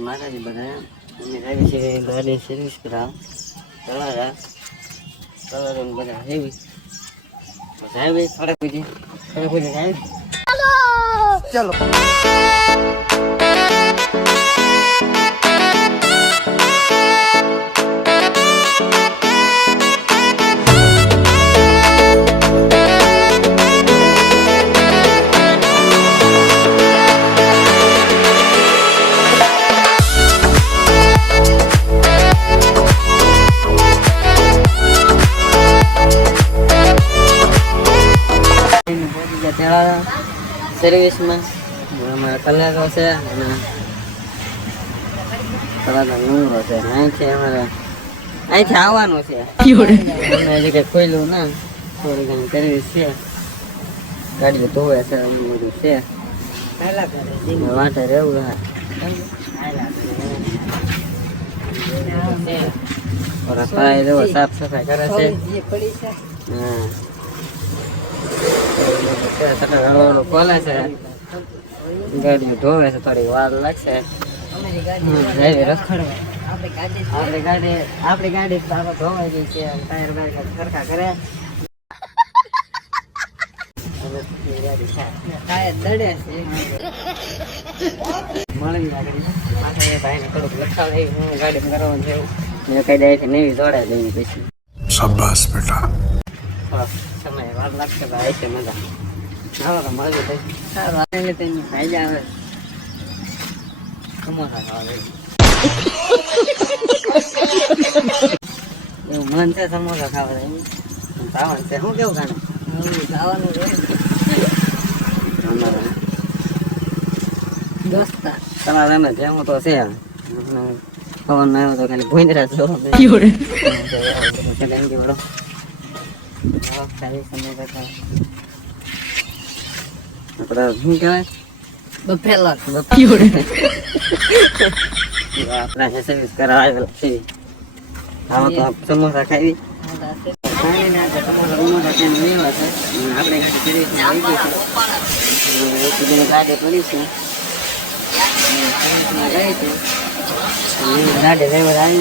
માતાજી બધા અમે આવી છે ગાડી સર્વિસ કરાવ તળાજા તળાજા બધા આવી જાય થોડા પછી જાય ચલો सर्विस में हमारा कलर से कलर नूर से नहीं थे हमारा आई थे आवानो से मैं जगह कोई लो ना थोड़ी घनी सर्विस से गाड़ी तो ऐसा मुझे से पहला करे वाटर रे वो है और आता है वो साफ सफाई करे से हां खोले से गाड़ी धोवे से थोड़ी वार लगसे આપણી ગાડી ધોવાઈ ગઈ છે ટાયર બાયર સરખા કરે ટાયર દડે છે મળી ગાડી માથે ભાઈને થોડુંક લખાવે હું ગાડી કરવાનું છે મેં કહી દે છે નવી જોડાઈ દઈ પછી શાબાશ બેટા સમય વાર લાગશે ભાઈ છે મજા હા તો મળી ગઈ સારું આને તેની ભાઈ આવે સમોસા ખાવા એવું મન છે સમોસા ખાવા ખાવાનું છે શું કેવું ખાને ખાવાનું છે દોસ્તા તમારે એમ જેવું તો છે ખાવાનું આવ્યો તો ખાલી ભૂંદરા છો આપણે શું કહેવાય બફેલા આપણા સર્વિસ કરાવેલા છે આમાં તો સમોસા ખાવી આપણે ગાડી પડી છે ગાડી ડ્રાઈવર આવી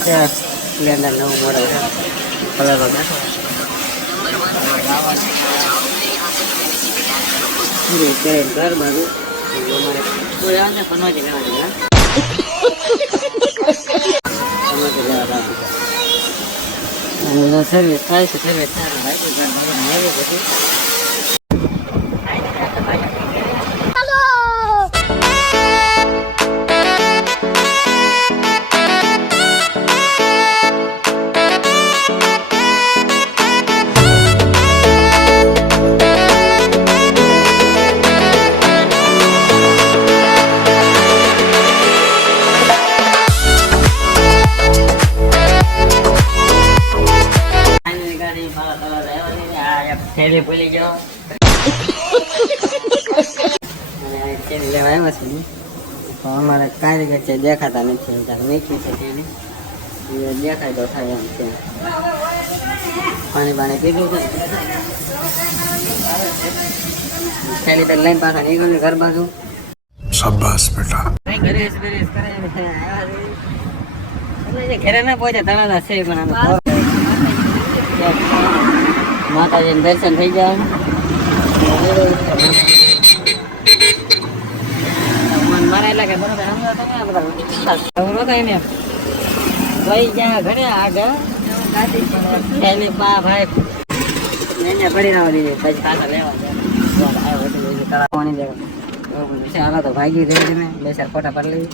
ગયા સ્પ્લેન્ડર નવું મોડલ કલર ઘર બાજુ કોઈ આવે ને પનવાજી લેવાની સર્વિસ થાય છે સર્વિસ થાય પછી થેલી ભૂલી ગયો થેલી લેવા આવ્યા છે અમારે કારીગર છે દેખાતા નથી મેકી છે થેલી દેખાય તો થાય એમ છે પાણી પાણી પીધું છે થેલી તો લઈને પાછા નીકળ્યું ઘર બાજુ શાબાશ બેટા ઘરે ના પહોંચે તળાલા છે પણ માતાજીને દર્શન થઈ જાય મારા એટલે કે બરોબર એને લઈ ગયા ઘરે આગળ થેલી પા ભાઈ એને પડી ના દીધી પછી પાછા લેવા હાલો તો ભાગી જઈ ને બે ચાર ફોટા પાડી લઈ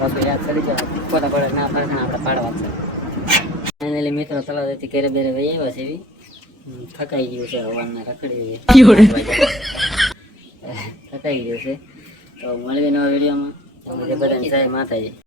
પછી યાદ કરી જવા ફોટા પડે ના પડે આપણે પાડવા છે ફાઇનલી મિત્રો તળાવથી ઘરે બેરે વહી આવ્યા છે એવી થકાઈ ગયું છે હવાના રખડી થકાઈ ગયું છે તો મળવી નવા વિડીયોમાં બધાને જય માતાજી.